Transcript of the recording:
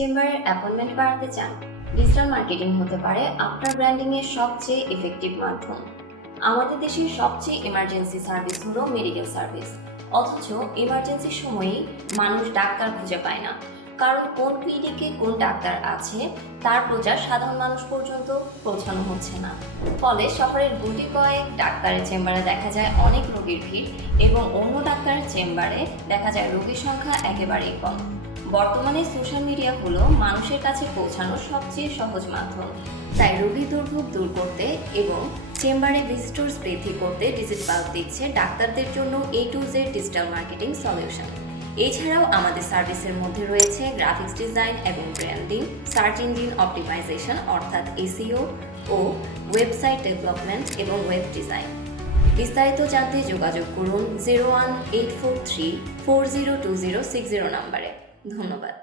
চেম্বারের অ্যাপয়েন্টমেন্ট বাড়াতে চান? ডিজিটাল মার্কেটিং হতে পারে আপনার ব্র্যান্ডিংয়ের সবচেয়ে এফেক্টিভ মাধ্যম। আমাদের দেশের সবচেয়ে ইমার্জেন্সি সার্ভিস হলো মেডিকেল সার্ভিস। অথচ ইমার্জেন্সির সময়ই মানুষ ডাক্তার খুঁজে পায় না, কারণ কোন ক্লিনিকে কোন ডাক্তার আছে তার প্রচার সাধারণ মানুষ পর্যন্ত পৌঁছানো হচ্ছে না। ফলে শহরের গুটি কয়েক ডাক্তারের চেম্বারে দেখা যায় অনেক রোগীর ভিড় এবং অন্য ডাক্তারের চেম্বারে দেখা যায় রোগীর সংখ্যা একেবারেই কম। বর্তমানে সোশ্যাল মিডিয়া হলো মানুষের কাছে পৌঁছানোর সবচেয়ে সহজ মাধ্যম। তাই রোগী দুর্ভোগ দূর করতে এবং চেম্বারে ভিজিটর্স বৃদ্ধি করতে ডিজিটাল পাল্প দিচ্ছে ডাক্তারদের জন্য A to Z digital marketing solution. এছাড়াও আমাদের সার্ভিসের মধ্যে রয়েছে গ্রাফিক্স ডিজাইন এবং ব্র্যান্ডিং, সার্চ ইঞ্জিন অপটিমাইজেশন অর্থাৎ SEO ও ওয়েবসাইট ডেভেলপমেন্ট এবং ওয়েব ডিজাইন। বিস্তারিত জানতে যোগাযোগ করুন 01843402060 নম্বরে। ধন্যবাদ।